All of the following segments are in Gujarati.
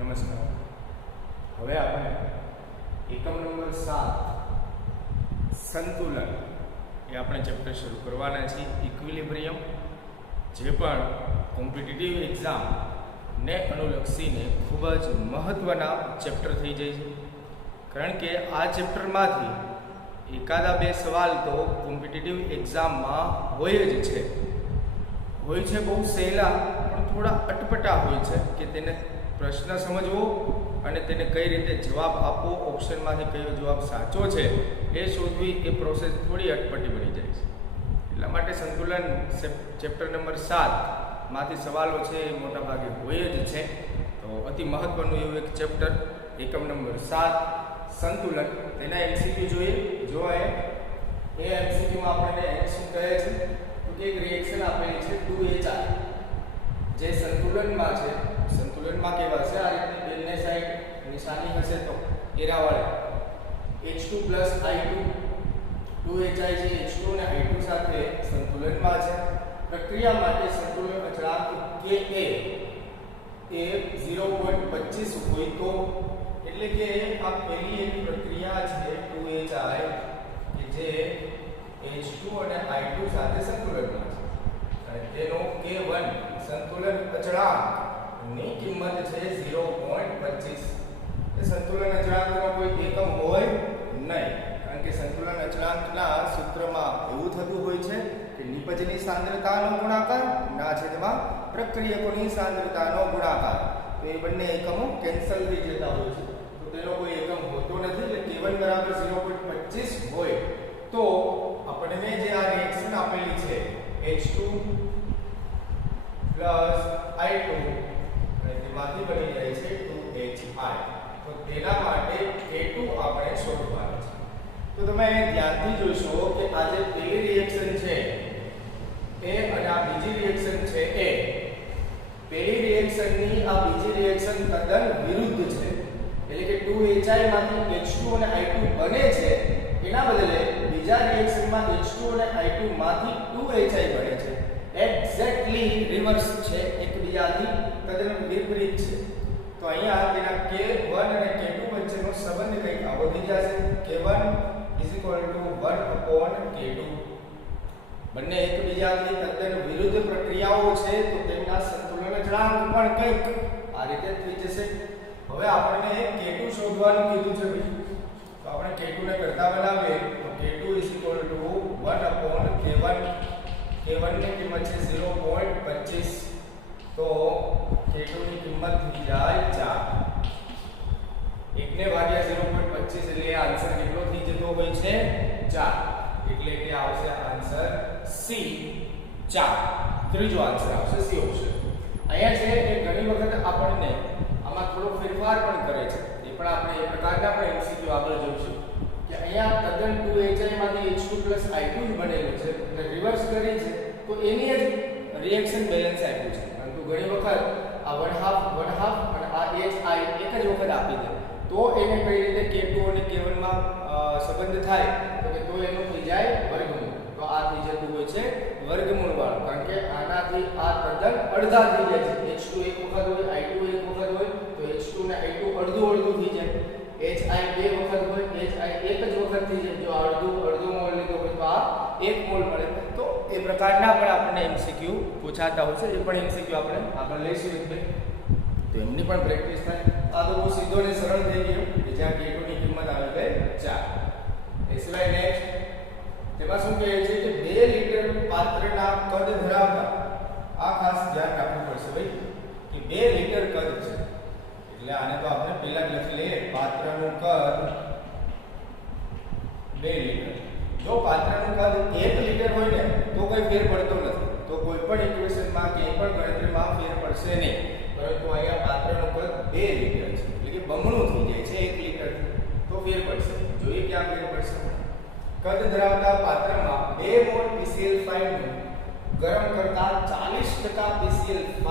નમસ્કાર. હવે આપણે એકમ નંબર 7 સંતુલન એ આપણે ચેપ્ટર શરૂ કરવાના છીએ. ઇક્વિલિબ્રિયમ જે પણ કોમ્પિટિટિવ એક્ઝામ ને અનુલક્ષીને ખૂબ જ મહત્ત્વના ચેપ્ટર થઈ જાય છે, કારણ કે આ ચેપ્ટરમાંથી એકાદા બે સવાલ તો કોમ્પિટિટિવ એક્ઝામમાં હોય જ છે. હોય છે બહુ સહેલા, પણ થોડા અટપટા હોય છે કે તેને પ્રશ્ન સમજવો અને તેને કઈ રીતે જવાબ આપવો, ઓપ્શનમાંથી કયો જવાબ સાચો છે એ શોધવી, એ પ્રોસેસ થોડી અટપટી બની જાય છે. એટલા માટે સંતુલન ચેપ્ટર નંબર 7 માંથી સવાલો છે એ મોટાભાગે હોય જ છે. તો અતિ મહત્વનું એવું એક ચેપ્ટર એકમ નંબર 7 સંતુલન. તેના એમસીક્યુ જોઈએ. જોવાય એ એમસીક્યુમાં આપણને શું કહે છે તો કે એક રિએક્શન આપેલી છે 2HI જે સંતુલનમાં છે. સંતુલનમાં કેવા છે, આ રીતની બંને સાઈડ નિશાની હશે તો એરાવાળી H2 I2 2HI છે H2 અને I2 સાથે સંતુલનમાં છે. પ્રક્રિયા માટે સંતુલન અચળાંક Ka એ 0.25 હોય તો, એટલે કે આ પહેલી એક પ્રક્રિયા છે 2HI કે જે H2 અને I2 સાથે સંતુલનમાં છે અને તેનો K1 સંતુલન અચળાંક ની કિંમત છે 0.25. એ સંતુલન અચળાંકનો કોઈ એકમ હોય નહીં, કારણ કે સંતુલન અચળાંકના સૂત્રમાં એવું થતું હોય છે કે નિપજની સાંદ્રતાનો ગુણાકાર ના છેદમાં પ્રક્રિયકોની સાંદ્રતાનો ગુણાકાર. તો એ બંને એકમો કેન્સલ થઈ જતા હોય છે, તો તેનો કોઈ એકમ હોતો નથી. એટલે K1 બરાબર 0.25 હોય તો આપણને જે આ રિએક્શન આપેલી છે H2 I2 તેમાંથી બની જાય છે 2HI. તો તેના માટે K2 આપણે શોધવાનું છે. તો તમે ધ્યાનથી જોશો કે આ જે પહેલી રિએક્શન છે એ અને આ બીજી રિએક્શન છે એ, પહેલી રિએક્શનની આ બીજી રિએક્શન તદ્દન વિરુદ્ધ છે. એટલે કે 2HI માંથી H2 અને I2 બને છે, એના બદલે બીજા રિએક્શનમાં H2 અને I2 માંથી 2HI બને છે. એક્ઝેક્ટલી રિવર્સ છે, એકબીજાથી તદ્દન વિપરીત છે. તો અહીંયા તેના K1 અને K2 વચ્ચેનો સંબંધ કંઈક આવો થઈ જશે. K1 1/K2. બંને એકબીજાથી તદ્દન વિરુદ્ધ પ્રક્રિયાઓ છે, તો તેમના સંતુલન અચળાંક પણ કંઈક આ રીતે થઈ જશે. હવે આપણને K2 શોધવાનું કીધું છે ભાઈ, તો આપણે K2 ને કરતા બનાવીએ તો K2 1/K1. K1 ની કિંમત છે 0.25. તો K2 ની કિંમત થઈ જાય 4. 1 ને ભાગ્યા 0.25 એટલે આન્સર કેટલો થઈ જતો હોય છે 4. એટલે કે આવશે આન્સર C 4. ત્રીજો આન્સર આવશે C ઓપ્શન. અહીંયા છે કે ઘણી વખત આપણને આમાં થોડો ફેરફાર પણ કરે છે. એ પણ આપણે એ પ્રકારના પણ એમસીક્યુ આગળ જોઈશું કે અહીંયા તદ્દન 2HI માંથી H2 I2 જ બનેલું છે, એટલે રિવર્સ કરી છે તો એની જ રિએક્શન બેલેન્સ આપ્યું છે. પરંતુ ઘણી વખત આ 1/2 અને આ HI એક જ વખત આપી દે તો એને કઈ રીતે K2 અને K1 માં સંબંધ થાય તો કે તો એનું થઈ જાય વર્ગમૂળ. તો આ થઈ જતું હોય છે વર્ગમૂળ વાળું, કારણ કે આનાથી આ તદ્દન અડધા થઈ જાય છે. H2 એક વખત હોય, I2 એક વખત હોય તો H2 ને I2 અડધું થઈ જાય. HI બે વખત હોય, HI એક જ વખત થઈ જાય. જો અડધું મોલ લીધો હોય તો આ 1 મોલ મળે. તો એ પ્રકારના પણ આપણને એમસીક્યુ પૂછાતા હોય છે. એ પણ એમસીક્યુ આપણે આગળ લઈશું એટલે તો એમની પણ પ્રેક્ટિસ થાય. આ તો બહુ સીધો ને સરળ થઈ ગયો કે જ્યાં K2 ની કિંમત આવી ગઈ 4. એ સિવાય નેક્સ્ટ તેમાં શું કહે છે કે 2 લીટર પાત્રના કદ ધરાવતા, આ ખાસ ધ્યાન રાખવું પડશે ભાઈ કે 2 લીટર કદ છે, એટલે આને તો આપણે પહેલા જ લખી લઈએ. પાત્રનું કદ 2 લીટર. જો પાત્રનું કદ 1 લીટર હોય ને તો કોઈ ફેર પડતો નથી, તો કોઈ પણ ઇક્વેશનમાં કે પણ ગણતરીમાં ફેર પડશે નહીં. પરંતુ અહીંયા પાત્રનું કદ 2 લીટર છે, એટલે કે બમણું થઈ જાય છે 1 લીટર, તો ફેર પડશે. જોઈએ ક્યાં ફેર પડશે. કદ ધરાવતા પાત્રમાં 2 મોલ PCl5 નું ગરમ કરતા 40% PCl5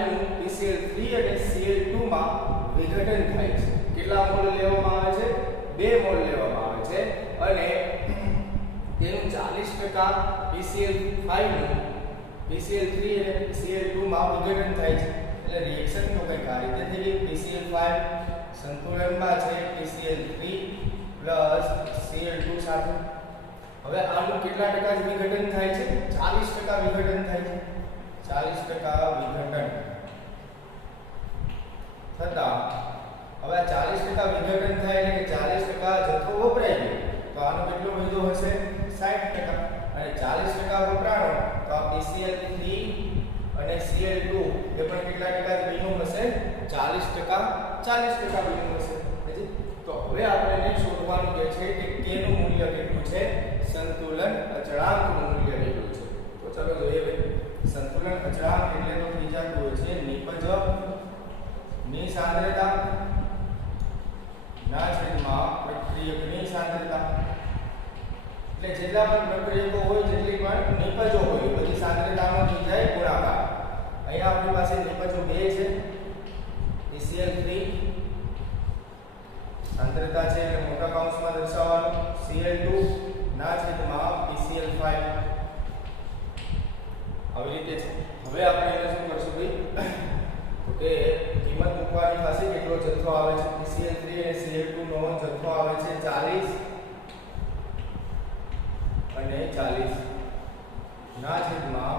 નું PCl3 અને Cl2 માં વિઘટન થાય છે. કેટલા મોલ લેવામાં આવે છે? 2 મોલ લેવામાં આવે છે અને તેનું 40% PCl5 નું PCl3 અને Cl2 માં વિઘટન થાય છે. એટલે રિએક્શન તો કંઈક આ રીતે થઈ ગઈ PCl5 સંતુલનમાં છે PCl3 Cl2 સાથે. હવે આનું કેટલા ટકા વિઘટન થાય છે? 40% વિઘટન થાય છે. 40% વિઘટન થતા હવે 40% વિઘટન થાય એટલે કે 40% જથ્થો વપરાય ગયો તો આનો કેટલો વધ્યો હશે? 60%. અને 40% વપરાણો તો આ PCl3 અને Cl2 એ પણ કેટલા ટકા બન્યું હશે? 40% બન્યું હશે. તો હવે આપણે એને શોધવાનું જે છે કે k નું મૂલ્ય કેટલું છે? સંતુલન અચળાંકનું મૂલ્ય કેટલું છે? તો ચાલો જોઈએ ભાઈ. સંતુલન અચળાંક એટલે તો થઈ જતું હોય છે નિપજ ની સાંદ્રતા ના છેદમાં પ્રક્રિયકની સાંદ્રતા. એટલે જેટલા પણ પ્રક્રિયકો હોય જેટલી પણ નિપજો હોય બધી સાંદ્રતાનો થઈ જાય ગુણાકાર. અહીંયા આપણી પાસે નિપજો બે છે PCl3 સાંદ્રતા છે એટલે મોટા કૌંસમાં દર્શાવવાનું, Cl2 ના છેદમાં PCl5 આવી રીતે છે. હવે આપણે એને શું કરશું ભાઈ તો કે કિંમત મૂકવાની પાસે કેટલો જથ્થો આવે છે? PCl3 અને Cl2 નો જથ્થો આવે છે 40 અને 40 ના છેદમાં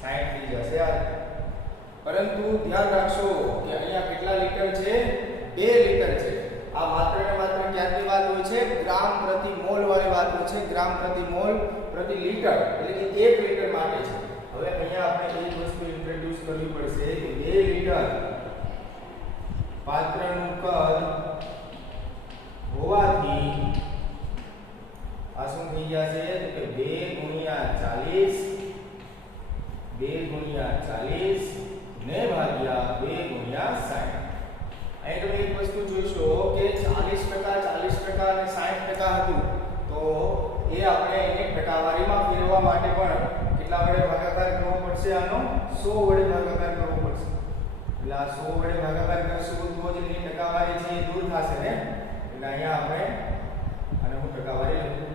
60 થઈ જશે આ. પરંતુ ધ્યાન રાખશો કે અહીંયા કેટલા લીટર છે? 2 લીટર છે. આ માત્ર ને માત્ર ક્યાંની વાત હોય છે? ગ્રામ પ્રતિ મોલ વાળી વાત હોય છે. ગ્રામ પ્રતિ મોલ પ્રતિ લીટર એટલે કે 1 લીટર માટે છે. હવે અહીંયા આપણે એક વસ્તુ ઇન્ટ્રોડ્યુસ કરવી પડશે કે 2 લીટર પાત્રનું કદ હોવાથી આ શું થઈ જશે તો કે 2 × 40 ને ભાગ્યા 2 × 60. અહીં તમે એક વસ્તુ જોઈશો કે 40% અને 60% હતું તો એ આપણે એને ટકાવારીમાં ફેરવવા માટે પણ કેટલા વડે ભાગાકાર કરવો પડશે? આનો 100 વડે ભાગાકાર કરવો પડશે. એટલે આ 100 વડે ભાગાકાર કરશું તો જ એની ટકાવારી છે એ દૂર થશે ને. એટલે અહીંયા આપણે આને હું ટકાવારી લખું.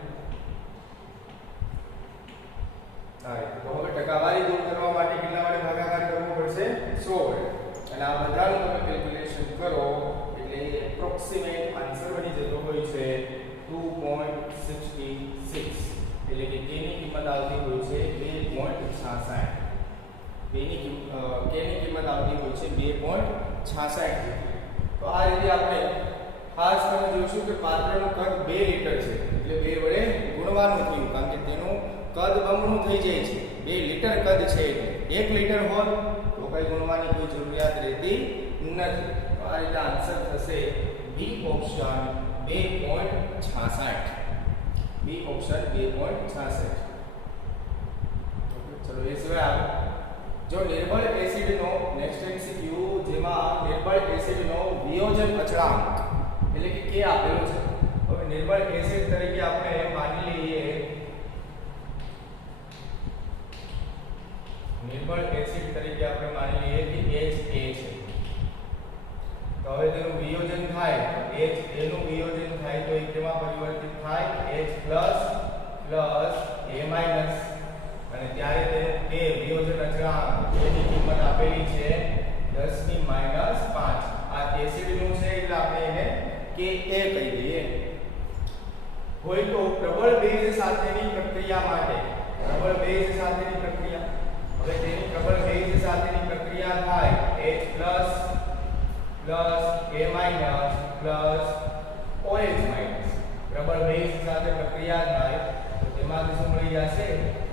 તો હવે ટકાવારી દૂર કરવા માટે કેટલા વડે ભાગાકાર કરવો પડશે? 100 વડે. અને આ બધાનું તમે કેલ્ક્યુલેશન કરો એટલે એપ્રોક્સિમેટ આન્સર બની જતો હોય છે 2.66. એટલે કે k ની કિંમત આવતી હોય છે 2.66. k ની કિંમત આવતી હોય છે 2.66. તો આ રીતે આપણે ખાસ તમે જોઈશું કે પાત્રનું કદ 2 લીટર છે એટલે 2 વડે ગુણવાનું થયું કારણ કે તેનું કદ બમણું થઈ જાય છે. 2 લીટર કદ છે. 1 લીટર હોત તો કઈ ગુણવાની કોઈ જરૂરિયાત રહેતી નથી. તો આ રીતે આન્સર થશે બી ઓપ્શન 2.66. બી ઓપ્શન 2.66. ચલો એ સિવાય જો નિર્બળ એસિડનો નેક્સ્ટ MCQ જેમાં નિર્બળ એસિડનો વિયોજન અચળાંક એટલે કે k આપેલો છે. હવે નિર્બળ એસિડ તરીકે આપણે માની લઈએ નિર્બળ એસિડ તરીકે આપણે માની લઈએ કે HA છે. તો હવે તેનું વિયોજન થાય તો HA નું વિયોજન થાય તો એ કેમાં પરિવર્તિત થાય? H+ A- અને ત્યારે તેનું k વિયોજન અચળાંક જેની કિંમત આપેલી છે 10⁻5. આ એસિડ નું છે એટલે આપણે એને Ka કહી દઈએ. હોય તો પ્રબળ બેઝ સાથેની પ્રક્રિયા માટે પ્રબળ બેઝ સાથેની પ્રક્રિયા હવે તેની પ્રબળ બેઝ સાથેની પ્રક્રિયા થાય H+ A- OH- પ્રબળ બેઝ સાથે પ્રક્રિયા થાય તો તેમાંથી શું મળી જશે?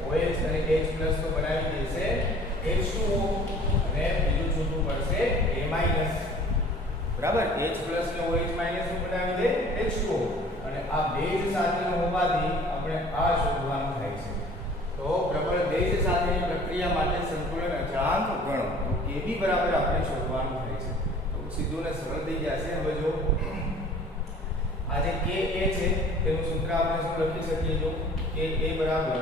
OH અને H+ તો બનાવી દેશે H2O અને બીજું છૂટું પડશે A-. બરાબર. H+ ને OH- નું બનાવી દે H2O અને આ બેઝ સાથેનો હોવાથી આપણે આ શોધવાનું થાય છે. તો પ્રબળ બેઝ સાથેની પ્રક્રિયા માટે સંતુલન અચળાંક ગણો તો Kb બરાબર આપણે શોધવાનું થાય છે. તો સીધું ને સરળ થઈ જશે. હવે જો આ જે Ka છે તેનું સૂત્ર આપણે શું લખી શકીએ? જો Ka બરાબર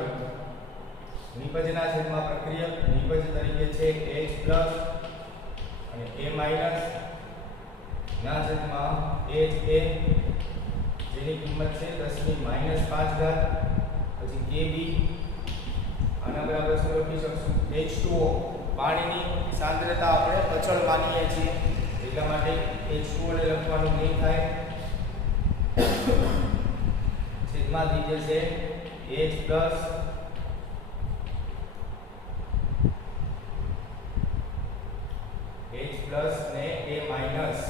નિપજના છેદમાં પ્રક્રિયક નિપજ તરીકે છે H+ અને A- ના છેદમાં HA જેની કિંમત છે 10⁻5. પછી Kb આના બરાબર શું લખી શકશું? H2O પાણીની સાંદ્રતા આપણે અચળ માનીએ છીએ એટલા માટે H2O ને લખવાનું નહીં થાય છેદમાં થઈ જશે H પ્લસ ને A માઈનસ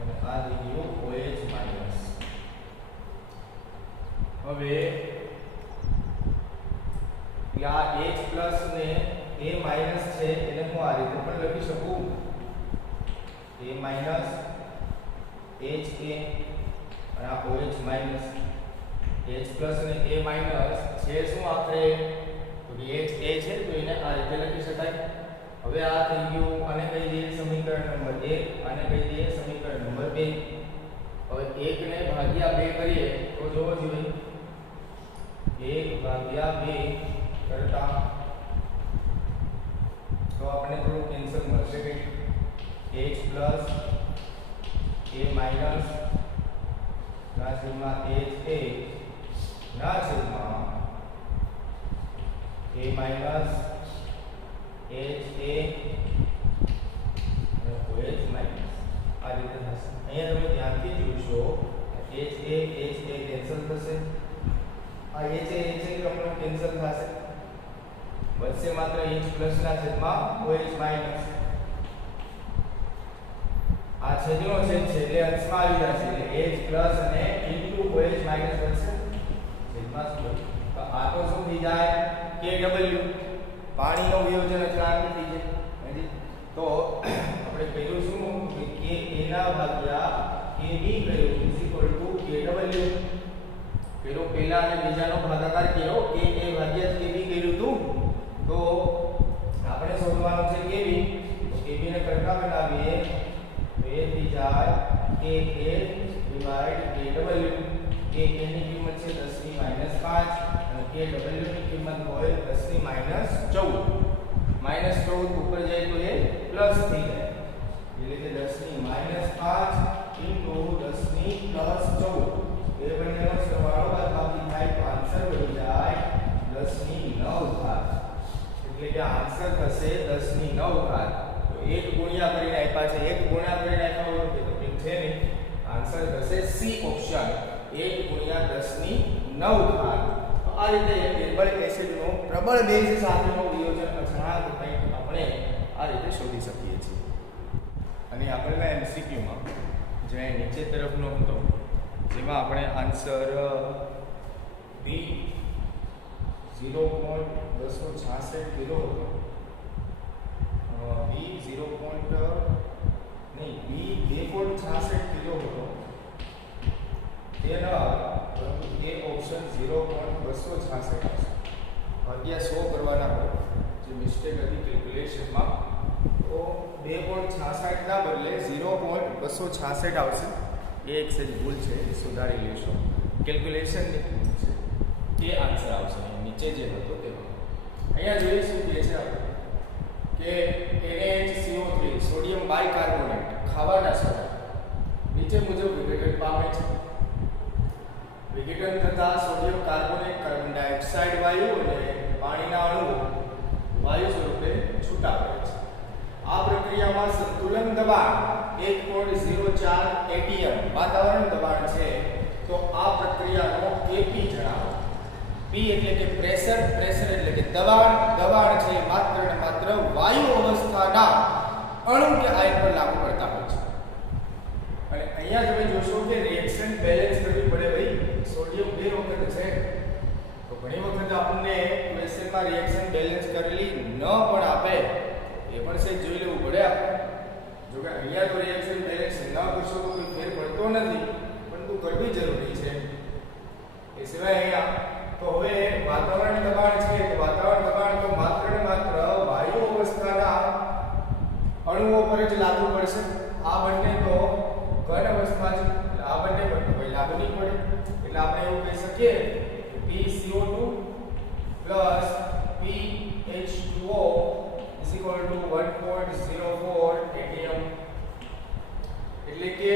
અને આ થઈ ગયું OH માઈનસ. હવે આ H પ્લસ ને A માઈનસ છે એને હું આ રીતે પણ લખી શકું A માઈનસ HA અને આ OH માઈનસ. H પ્લસ અને A માઈનસ છે શું આખરે તો કે HA છે તો એને આ રીતે લખી શકાય. હવે આ થઈ ગયું અને કહી દઈએ સમીકરણ નંબર 1 અને કહી દઈએ સમીકરણ નંબર 2. હવે 1 ને ભાગ્યા 2 કરીએ તો જોવો જોઈએ 1 ભાગ્યા 2 કરતા તો આપણે થોડું કેન્સલ મળશે કે H પ્લસ A માઈનસ ના છેદમાં HA ના છેદમાં A માઈનસ HA અને OH માઈનસ આ રીતે થશે. અહીંયા તમે ધ્યાનથી જોશો HA કેન્સલ થશે આ HA ક્રમનો કેન્સલ થશે બચશે માત્ર H પ્લસ ના છેદમાં OH માઈનસ. આ છેદનો છેદ છે એટલે અંશમાં આવી જશે એટલે H પ્લસ અને ઇન્ટુ OH માઈનસ બનશે છેદમાં શું તો આ તો શું થઈ જાય KW પાણીનો વિયોજન અચળાંક થઈ જાય તો આપણે કહ્યું શું કે Ka ના ભાગ્યા Kb કહ્યું KW પેલો પહેલા અને બીજાનો ભાગાકાર કર્યો Ka ભાગ્યા Kb કર્યું હતું તો આપણે શોધવાનું છે Kb તો Kb ને કરતા બનાવીએ તો એ થઈ જાય Ka ડિવાઇડ KW Ka ની કિંમત છે 10 ની -5 અને KW ની કિંમત હોય 10 ની -14 ઉપર જાય તો એ પ્લસ થઈ જાય એટલે કે 10 ની -5 ઇન્ટુ 10 ની +14 એ બંનેનો સરવાળો બાદબાકી થાય તો આન્સર બની જાય 10 ની 9 ઘાત એટલે કે આન્સર થશે 10 ની 9 ઘાત. તો 1 ગુણ્યા કરીને આપ્યા છે 1 ગુણ્યા કરીને આપ્યા હોય તો તકલીફ છે નહીં આન્સર થશે સી ઓપ્શન 1 ગુણ્યા 10 ની 9 ઘાત. તો આ રીતે કાર્બોનિક એસિડનો પ્રબળ બેઝ સાથેનો વિયોજન અચળાંક કંઈક આપણે આ રીતે શોધી શકીએ છીએ. અને આગળના એમસીક્યુમાં જે નીચે તરફનો હતો જેમાં આપણે આન્સર B 0.266 લીધો હતો B 2.66 લીધો હતો તેના પરંતુ એ ઓપ્શન 0.266 ભાગ્યા 100 કરવાના હોય જે મિસ્ટેક હતી કેલ્ક્યુલેશનમાં તો 2.66 ના બદલે 0.266 આવશે એ એક સજ ભૂલ છે સુધારી લેશો કેલ્ક્યુલેશનની ભૂલ છે તે આન્સર આવશે નીચે જે હતો તેમાં. અહીંયા જોઈશું કે છે આપણે કે NaHCO3 સોડિયમ બાયકાર્બોનેટ ખાવાના સોડા નીચે મુજબ વિઘટન પામે છે. વિઘટન થતા સોડિયમ કાર્બોનેટ કાર્બન ડાયોક્સાઇડ વાયુ અને પાણીના અણુઓ વાયુ સ્વરૂપે છૂટા પડે છે. આ પ્રક્રિયામાં સંતુલન દબાણ 1.04 atm વાતાવરણ દબાણ છે તો આ પ્રક્રિયાનો Ap જણાવો. P એટલે કે પ્રેશર એટલે કે દબાણ છે માત્ર ને માત્ર વાયુ અવસ્થાના અણુ કે આયન પર લાગુ પડતા હોય છે. અને અહીંયા તમે જોશો કે રિએક્શન બેલેન્સ કરવી પડે ભાઈ સોડિયમ 2 વખત છે તો ઘણી વખત આપણને ક્વેશ્ચનમાં રિએક્શન બેલેન્સ કરેલી ન પણ આપે એ પણ સહી જોઈ લેવું પડે આપણે. જો કે અહીંયા તો રિએક્શન બેલેન્સ ન કરશો તો કોઈ ફેર પડતો નથી પરંતુ કરવી જરૂરી છે. એ સિવાય અહીંયા તો હવે વાતાવરણ દબાણ છે તો વાતાવરણ દબાણ તો માત્ર ને માત્ર વાયુ અવસ્થાના અણુઓ પર જ લાગુ પડશે. આ બંને તો ઘન અવસ્થા છે એટલે આ બંને પર કોઈ લાગુ નહીં પડે એટલે આપણે એવું કહી શકીએ કે PCO2 PH2O = 1.04 atm એટલે કે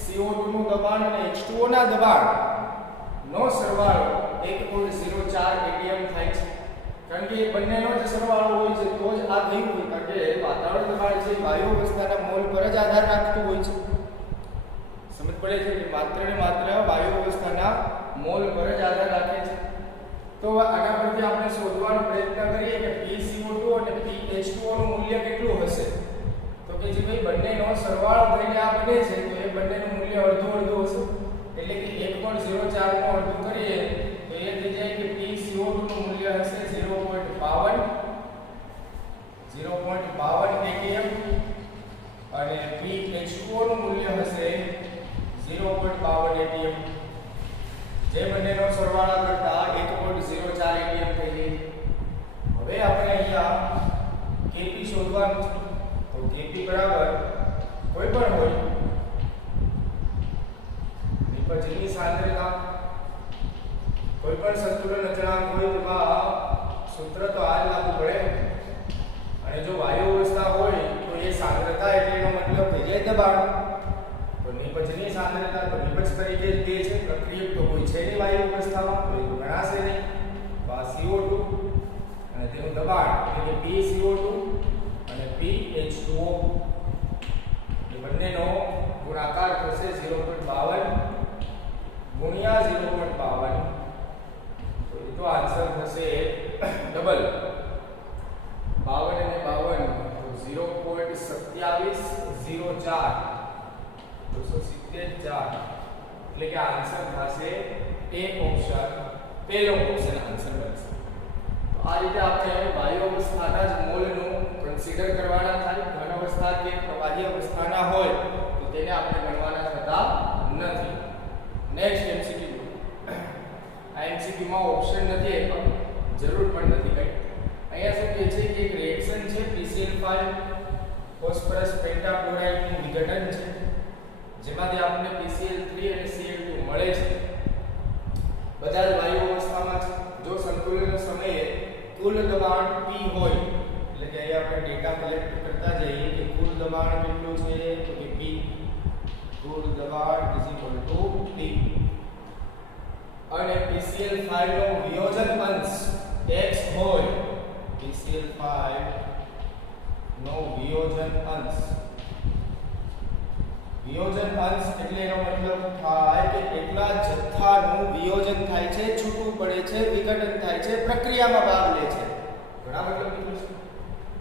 CO2 નું દબાણ અને H2O ના દબાણ નો સરવાળો 1.04 atm થાય છે. કારણ કારણ કે એ બંનેનો જ સરવાળો હોય છે તો જ આ થયું હોય, કારણ કે વાતાવરણ દબાણ છે વાયુ અવસ્થાના મોલ પર જ આધાર રાખતું હોય છે. સમજ પડે છે કે માત્ર ને માત્ર વાયુ અવસ્થાના મોલ પર જ આધાર રાખે છે. તો આના પરથી આપણે શોધવાનો પ્રયત્ન કરીએ કે PCO2 અને PH2O નું મૂલ્ય કેટલું હશે. તો કે જે ભાઈ બંનેનો સરવાળો થઈને આ બને છે તો એ બંનેનું મૂલ્ય અડધું અડધું હશે. એટલે કે 1.04 નું અડધું કરીએ તો એ થઈ જાય કે PCO2 નું મૂલ્ય હશે 0.52 atm અને PH2O નું મૂલ્ય હશે 0.52 atm. જે બંનેનો સરવાળો કરતા 1.04 atm થઈ જાય. હવે આપણે અહીંયા Kp શોધવાનું છે. તો Kp બરાબર કોઈ પણ હોય નિપજની સાંદ્રતા, કોઈ પણ સંતુલન અચળાંક હોય તેમાં સૂત્ર તો આ જ લાગુ પડે. અને જો વાયુ અવસ્થા હોય તો એ સાંદ્રતા એટલે એનો મતલબ થઈ જાય દબાણ. તો નિપજની સાંદ્રતા તો નિપજ તરીકે જ દે છે, પ્રક્રિયક તો કોઈ છે નહીં વાયુ અવસ્થામાં, તો એ ગણાશે નહીં. તો આ CO2 અને તેનું દબાણ એટલે કે PCO2 અને PH2O એ બંનેનો ગુણાકાર થશે 0.52 ગુણ્યા 0.52. તો એ તો આન્સર થશે ડબલ 52 અને 52 તો 0.2704 274 એટલે કે આન્સર થશે એ ઓપ્શન, પહેલો ઓપ્શન આન્સર બનશે. તો આ રીતે આપણે વાયુ અવસ્થાના જ મોલનું કન્સિડર કરવાના થાય. ઘન અવસ્થા કે પ્રવાહી અવસ્થાના હોય તો તેને આપણે ગણવાના થતા નથી. Next MCQ. આ MCQ માં ઓપ્શન નથી આપ્યા, જરૂર પણ નથી કઈ. અહીંયા શું કહે છે કે એક રિએક્શન છે PCl5 ફોસ્ફરસ પેન્ટાક્લોરાઇડ નું વિઘટન છે, જેમાંથી આપણને PCl3 અને Cl2 મળે છે. બધા જ વાયુ અવસ્થામાં છે. જો સંતુલન સમયે કુલ દબાણ P હોય એટલે કે અહીંયા આપણે ડેટા કલેક્ટ કરતા જઈએ કે કુલ દબાણ કેટલું છે તો કે P, કુલ દબાણ P. અને PCl5 નો વિયોજન અંશ X હોય, PCl5 નો વિયોજન અંશ એટલે એનો મતલબ થાય કે કેટલા જથ્થાનું વિયોજન થાય છે, છૂટું પડે છે, વિઘટન થાય છે, પ્રક્રિયામાં ભાગ લે છે. ઘણા મતલબ કેટલું છે.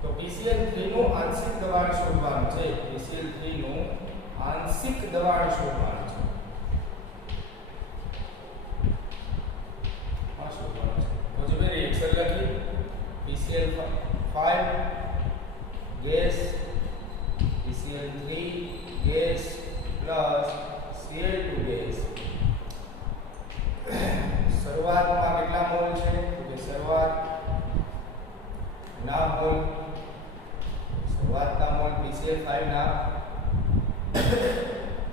તો PCl3 નું આંશિક દબાણ શોધવાનું છે. PCl3 નું આંશિક દબાણ શોધવાનું છે. તો જે મેં રિએક્શન લખી PCl5 gas, PCl3 gas plus Cl2 gas. શરૂઆતમાં કેટલા મોલ છે તો કે શરૂઆતના મોલ PCl5 ના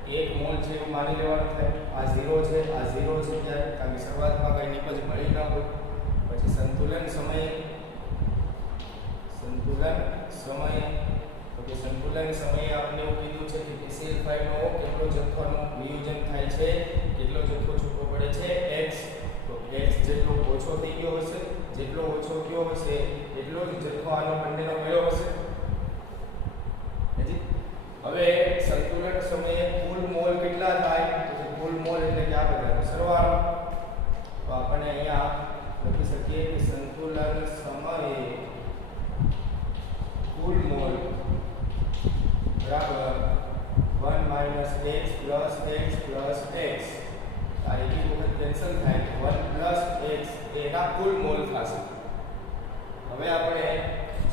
1 મોલ છે એવું માની લેવાનું થાય. આ 0 છે, આ 0 છે ત્યારે કારણ કે શરૂઆતમાં કઈ નિપજ મળી ન હોય. પછી સંતુલન સમયે તો કે સંતુલન સમયે આપણે એવું કીધું છે કે PCl5 નો કેટલો જથ્થાનું વિયોજન થાય છે, કેટલો જથ્થો છૂટો પડે છે X. તો X જેટલો ઓછો થઈ ગયો હશે, જેટલો ઓછો થયો હશે એટલો જ જથ્થો આનો બંનેનો મેળો હશે. હવે સંતુલન સમયે કુલ મોલ કેટલા થાય તો કુલ મોલ એટલે કે આ બધાનો સરવાળો. તો આપણે અહીંયા લખી શકીએ કે સંતુલન સમયે કુલ મોલ બરાબર 1 - x + x. આ એક વખત કેન્સલ થાય તો 1 + x એના કુલ મોલ થશે. હવે આપણે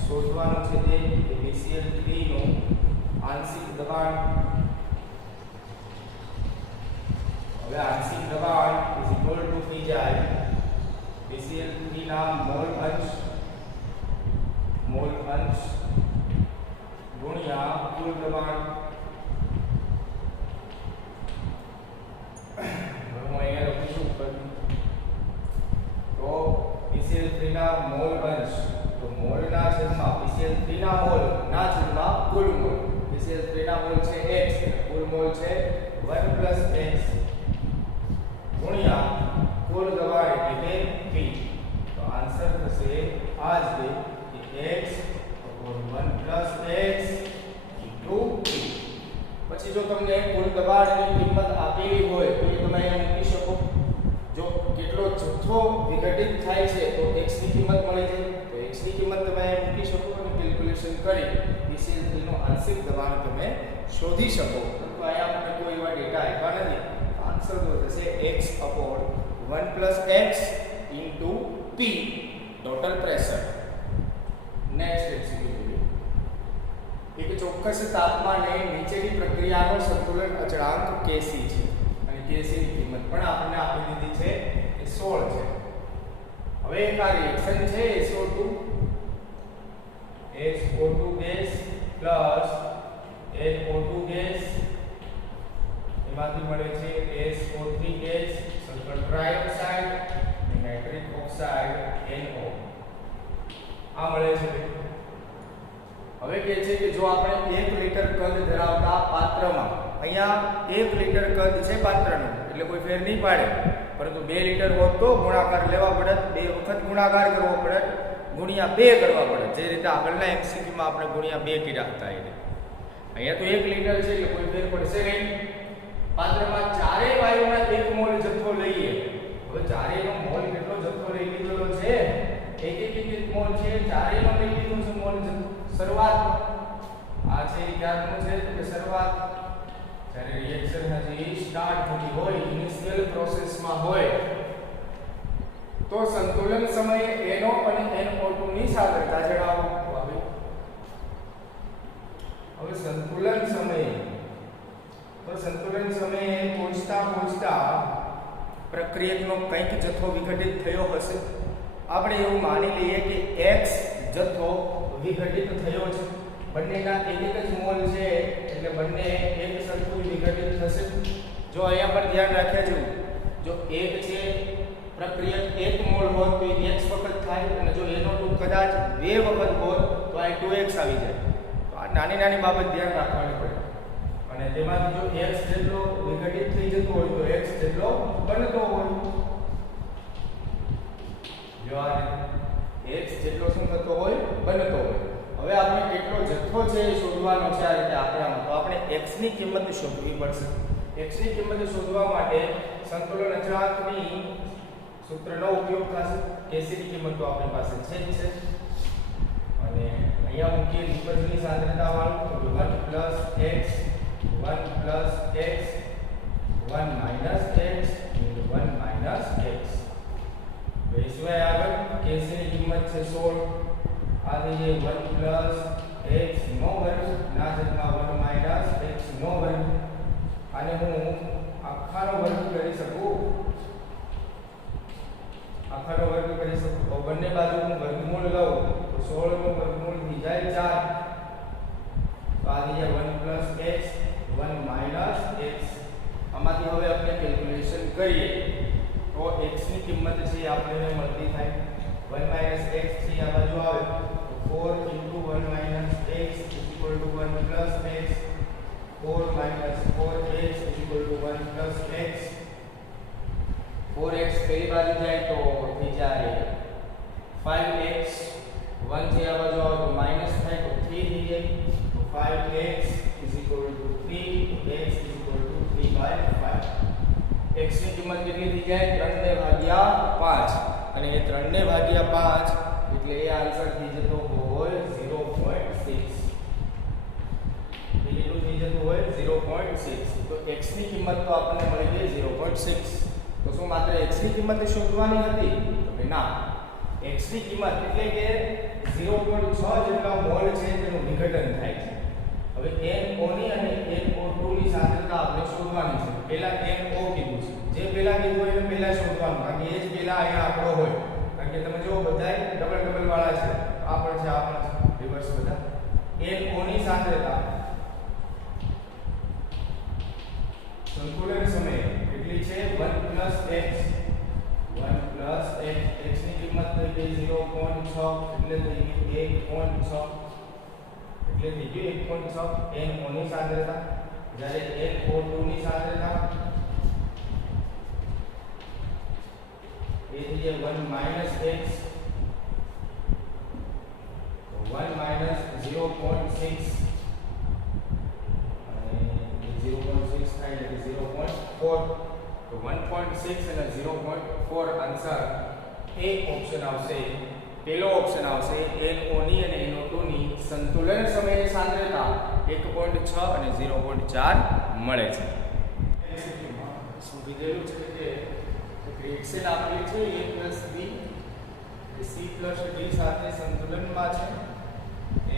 શોધવાનું છે તે PCl3 નું આંશિક દબાણ. હવે આંશિક દબાણ થઈ જાય PCl3 ના મોલ અંશ ગુણ્યા કુલ દબાણ. હું અહીંયા લખું છું ઉપર તો PCl3 ના મોલ અંશ તો મોલ ના છેદમાં PCl3 ના મોલ ના છેદમાં કુલ મોલ. PCl3 ના મોલ છે x અને કુલ મોલ છે 1 + x ગુણ્યા કુલ દબાણ એટલે કે P. તો આન્સર થશે આ આ જ ગઈ કે x upon 1 plus x into p. પછી જો તમને કુલ દબાણની કિંમત આપેલી હોય તો એ તમે અહીંયા મૂકી શકો. જો કેટલો જથ્થો વિઘટિત થાય છે તો x ની કિંમત મળી જાય, તો x ની કિંમત તમે અહીંયા મૂકી શકો અને કેલ્ક્યુલેશન કરી BCL નો આંશિક દબાણ તમે શોધી શકો. પરંતુ અહીંયા આપણે કોઈ એવા ડેટા આપ્યા નથી. આન્સર તો થશે x upon 1 plus x into p total pressure. Next execute. એક ચોક્કસ તાપમાને નીચેની પ્રક્રિયાનો સંતુલન અચળાંક Kc છે અને Kc ની કિંમત પણ આપણને આપી દીધી છે એ 16 છે. હવે એક આ રિએક્શન છે SO2 gas plus NO2 gas, એમાંથી મળે છે SO3 ગેસ, સલ્ફર ટ્રાઇઓક્સાઇડ અને નાઇટ્રિક ઓક્સાઇડ NO. આ મળે છે. હવે કહે છે કે જો આપણે 1 લિટર કદ ધરાવતા પાત્રમાં, અહીંયા 1 લિટર કદ છે પાત્રનું એટલે કોઈ ફેર નહીં પાડે, પરંતુ 2 લિટર હોત તો ગુણાકાર લેવા પડે, 2 વખત ગુણાકાર કરવો પડે, ગુણ્યા 2 કરવા પડે, જે રીતે આગળના એમસીક્યુમાં આપણે ગુણ્યા 2 કર્યા હતા એ. અહીંયા તો 1 લિટર છે એટલે કોઈ ફેર પડશે નહીં. પાત્રમાં ચારેય વાયુના 1 મોલ જથ્થો લઈએ. હવે ચારેયનો મોલ કેટલો જથ્થો લઈ લીધેલો છે? એક મોલ છે, ચારેયનો લઈ લીધો છે મોલ જથ્થો. શરૂઆત આ છે ક્યારનું છે તો કે શરૂઆત, જ્યારે રિએક્શન હજી સ્ટાર્ટ થતી હોય, ઇનિશિયલ પ્રોસેસમાં હોય, તો સંતુલન સમયે NO અને NO2 ની સાંદ્રતા જણાવો. હવે સંતુલન સમયે પહોંચતા પ્રક્રિયકનો કંઈક જથ્થો વિઘટિત થયો હશે. આપણે એવું માની લઈએ કે x જથ્થો વિઘટિત થયો છે. બંનેના એક જ મોલ છે એટલે બંને એક સરખું વિઘટિત થશે. જો અહીંયા પર ધ્યાન રાખ્યા છો, જો 1 છે પ્રક્રિયક 1 મોલ હોત તો એ x વખત થાય, અને જો NO2 કદાચ 2 વખત હોત તો આ 2x આવી જાય. તો આ નાની નાની બાબત ધ્યાન રાખવાની પડે. અને તેમાંથી જો x જેટલો વિઘટિત થઈ જતો હોય તો x જેટલો બનતો હોય. જો આ x જેટલો શું થતો હોય? બનતો હોય. હવે આપણે કેટલો જથ્થો છે એ શોધવાનો છે આ રીતે આંકડામાં. તો આપણે x ની કિંમત શોધવી પડશે. x ની કિંમત શોધવા માટે સંતુલન અચળાંકની સૂત્રનો ઉપયોગ થશે. Kc ની કિંમત તો આપણી પાસે છે જ છે. અને અહીંયા મૂકીએ નિપજની સાંદ્રતા વાળું તો 1 plus x 1 plus x 1 minus x 1 minus x. તો એ સિવાય આગળ Kc ની કિંમત છે 16. આ થઈ જાય 1 plus x નો વર્ગ ના છેદમાં 1 minus x નો વર્ગ. આને હું આખાનો વર્ગ કરી શકું, તો બંને બાજુ હું વર્ગમૂળ લઉં તો 16 નું વર્ગમૂળ થઈ જાય 4. તો આ થઈ જાય 1 plus x 1 minus x. આમાંથી હવે આપણે કેલ્ક્યુલેશન કરીએ તો x ની કિંમત છે આપણને મળતી થાય 1 minus x છે આ બાજુ આવે તો 4 into 1 minus x is equal to 1 plus x. 4 minus 4x is equal to 1 plus x. 4x પેલી બાજુ જાય તો થઈ જાય 5x. 1 થી આ બાજુ આવે તો માઈનસ થાય તો 3 થઈ જાય તો 5x is equal to 3. x is equal to 3/5. x ની કિંમત કેટલી થઈ જાય? 3/5. અને એ 3/5 એટલે એ આન્સર થઈ જતો હોય 0.6. એ કેટલું થઈ જતું હોય? 0.6. તો x ની કિંમત તો આપણને મળી ગઈ 0.6. તો શું માત્ર x ની કિંમત શોધવાની હતી? તો કે ના. x ની કિંમત એટલે કે 0.6 જેટલા મોલ છે તેનું વિઘટન થાય છે. હવે NO ની અને NO2 ની સાંદ્રતા આપણે શોધવાની છે. પહેલા NO કીધું છે, જે પહેલા કીધું એને પહેલા શોધવાનું, કારણ કે એ જ પહેલા અહીંયા આપણો હોય. કારણ કે તમે જો બધાય ડબલ વાળા છે, આ પણ છે, આ પણ છે, રિવર્સ બધા. NO ની સાંદ્રતા સંતુલન સમયે કેટલી છે? 1 plus x. 1 plus x. x ની કિંમત થઈ ગઈ 0.6 એટલે થઈ ગઈ 1.6. એટલે થઈ ગયું 1.6. NO ની સાંદ્રતા, જ્યારે NO2 ની સાંદ્રતા એ થઈ જાય 1 minus x. એ ઓપ્શન આવશે, પહેલો ઓપ્શન આવશે NO ની અને NO2 ની સંતુલન સમયે સાંદ્રતા 1.6 અને 0.4 મળે છે. શું કીધેલું છે કે એક્સેલ આપેલી છે a plus b A c plus d સાથે સંતુલનમાં છે.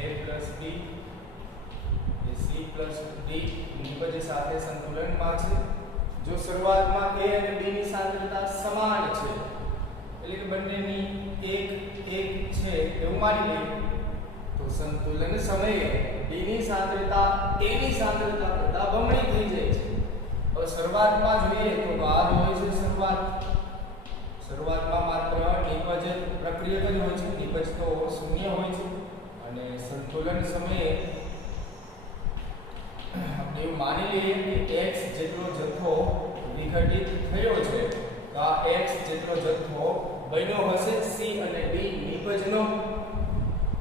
a plus b A c plus d નિપજ સાથે સંતુલનમાં છે. જો શરૂઆતમાં a અને b ની સાંદ્રતા સમાન છે એટલે કે બંનેની એક છે એવું માની લઈએ તો સંતુલન સમયે d ની સાંદ્રતા a ની સાંદ્રતા કરતાં બમણી થઈ જાય છે. હવે શરૂઆતમાં જોઈએ તો બહાર હોય છે શરૂઆતમાં માત્ર નિપજ પ્રક્રિયક જ હોય છે, નિપજ તો શૂન્ય હોય છે. અને સંતુલન સમયે આપણે એવું માની લઈએ કે x જેટલો જથ્થો વિઘટિત થયો છે તો આ x જેટલો જથ્થો બન્યો હશે c અને d નિપજનો.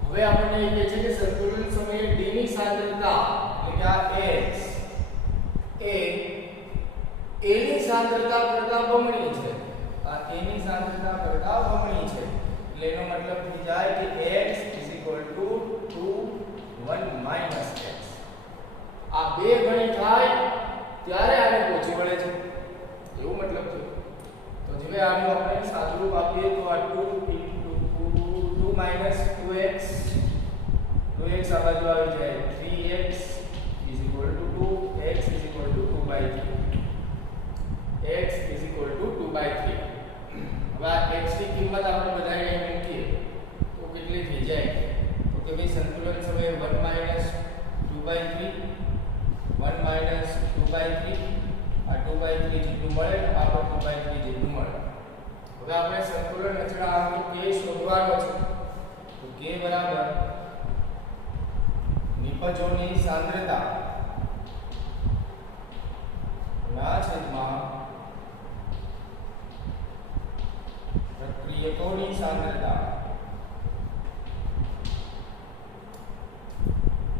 હવે આપણને એ કહે છે કે સંતુલન સમયે d ની સાંદ્રતા એટલે કે આ x એ a ની સાંદ્રતા કરતાં બમણી છે. આ a ની સાંદ્રતા કરતાં બમણી છે એટલે એનો મતલબ થઈ જાય કે x 2 1 - x. આ બે ગણી થાય ત્યારે આને પહોંચી વળે છે એવું મતલબ છે. તો હવે આનું આપણે સાદુરૂપ આપીએ તો આ 2 2x આ બાજુ આવી જાય 3x 2 x 2/3 x 2/3. હવે આ x ની કિંમત આપણે બધાને અહીં મૂકીએ તો કેટલી થઈ જાય તો કે ભાઈ સંતુલન સમયે 1 - 2/3 1 - 2/3 આ 2/3 જેટલું મળે આ પણ 2/3 જેટલું મળે. હવે આપણે સંતુલન અચળાંક k શોધવાનો છે તો k બરાબર નિપજોની સાંદ્રતા ના છેદમાં પ્રક્રિયકોની સાંદ્રતા.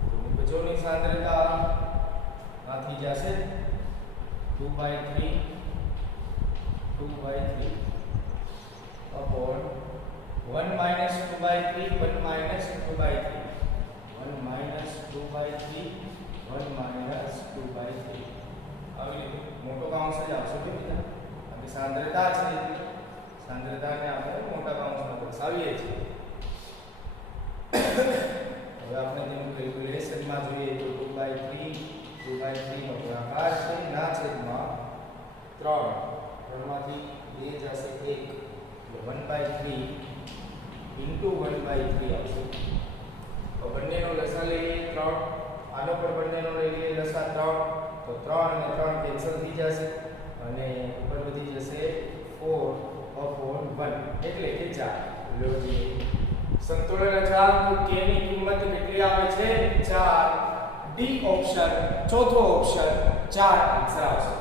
તો નિપજોની સાંદ્રતા આથી જશે 2/3 upon 1 - 2/3 1 - 2/3 1 - 2/3 1 - 2/3 આવી રીતે મોટો કાઉન્સ જ આવશે કે બીજા આપણે સાંદ્રતા છે સાંદ્રતાને આપણે મોટા કાઉન્સમાં દર્શાવીએ છીએ. હવે આપણે તેનું કેલ્ક્યુલેશનમાં જોઈએ તો 2/3 નો ગુણાકાર છે ના છેદમાં 3 માંથી 2 જશે 1 એટલે 1/3 into 1/3 આવશે. તો બંનેનો લસા લઈએ 3 આનો પર બંનેનો લઈ લઈએ લસા 3 તો 3 અને 3 કેન્સલ થઈ જશે અને ઉપર વધી જશે 4/1 એટલે કે 4. લો જી સંતુલન અચળાંક k ની કિંમત કેટલી આવે છે 4. ડી ઓપ્શન ચોથો ઓપ્શન 4 આન્સર આવશે.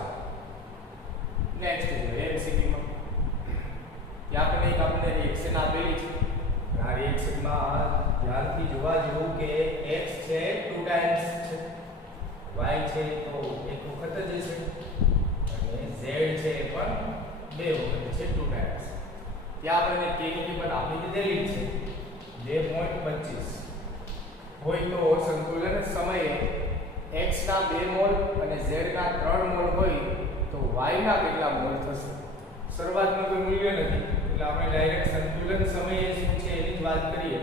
નેક્સ્ટ જોઈએ MCQ માં ત્યાં પણ એક આપણે રિએક્શન આપેલી છે. આ રિએક્શનમાં ધ્યાનથી જોવા જેવું કે x છે 2 ટાઈમ્સ છે, y છે તો એક વખત જ છે અને z છે પણ બે વખત છે 2 ટાઈમ્સ. ત્યાં આપણને k ની કિંમત આપી દીધેલી છે 2.25 હોય તો સંતુલન સમયે x ના 2 મોલ અને z ના 3 મોલ હોય તો y ના કેટલા મોલ થશે. શરૂઆતમાં કોઈ મૂલ્ય નથી એટલે આપણે ડાયરેક્ટ સંતુલન સમયે શું છે એની જ વાત કરીએ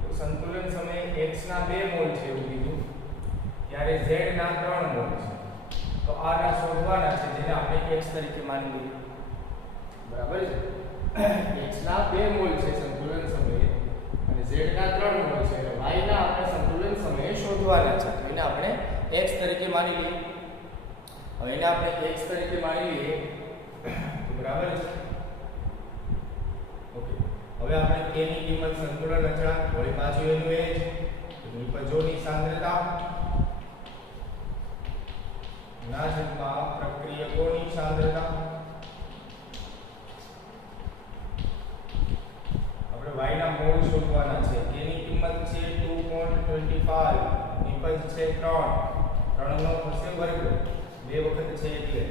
તો સંતુલન સમયે x ના 2 મોલ છે એવું કીધું ત્યારે z ના 3 મોલ છે તો આના શોધવાના છે જેને આપણે x તરીકે માની લઈએ. બરાબર છે x ના 2 મોલ છે સંતુલન સમયે અને z ના 3 મોલ છે એટલે y ના આપણે સંતુલન સમયે શોધવાના છે તો એને આપણે x તરીકે માની લઈએ. હવે એને આપણે x તરીકે માની લઈએ તો બરાબર છે ઓકે. હવે આપણે k ની કિંમત સંતુલન અચળાંક વળી પાછું એનું એ જ નિપજોની સાંદ્રતા ના છેદમાં પ્રક્રિયકોની સાંદ્રતા. આપણે y ના મોલ શોધવાના છે. k ની કિંમત છે 2.25 નિપજ છે 3 નો થશે વર્ગ 2 વખત છે એટલે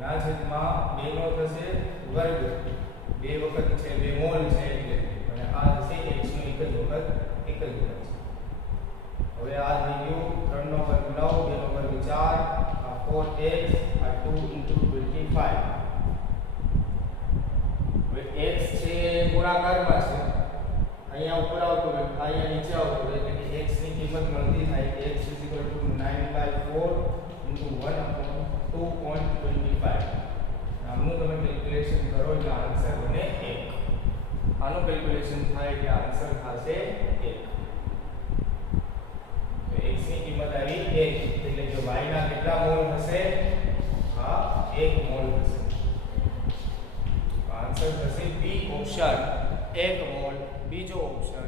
ના છેદમાં 2 નો થશે વર્ગ 2 વખત છે 2 મોલ છે એટલે અને આ થશે x નું એક જ વખત છે હવે આ થઈ ગયું 3 નો વર્ગ 9 2 નો વર્ગ 4 આ 4x આ 2 * 25 હવે x છે ગુણાકારમાં છે અહીંયા ઉપર આવતો હોય અહીંયા નીચે આવતો હોય એટલે કે x ની કિંમત મળતી થાય x = 9/4 * 1/2.25 આનું તમે કેલ્ક્યુલેશન કરો એટલે આન્સર બને 1 આનું કેલ્ક્યુલેશન થાય એટલે આન્સર થશે 1 તો x ની કિંમત આવી 1 એટલે કે y ના કેટલા મોલ થશે હા 1 મોલ થશે આન્સર થશે બી ઓપ્શન 1 મોલ બીજો ઓપ્શન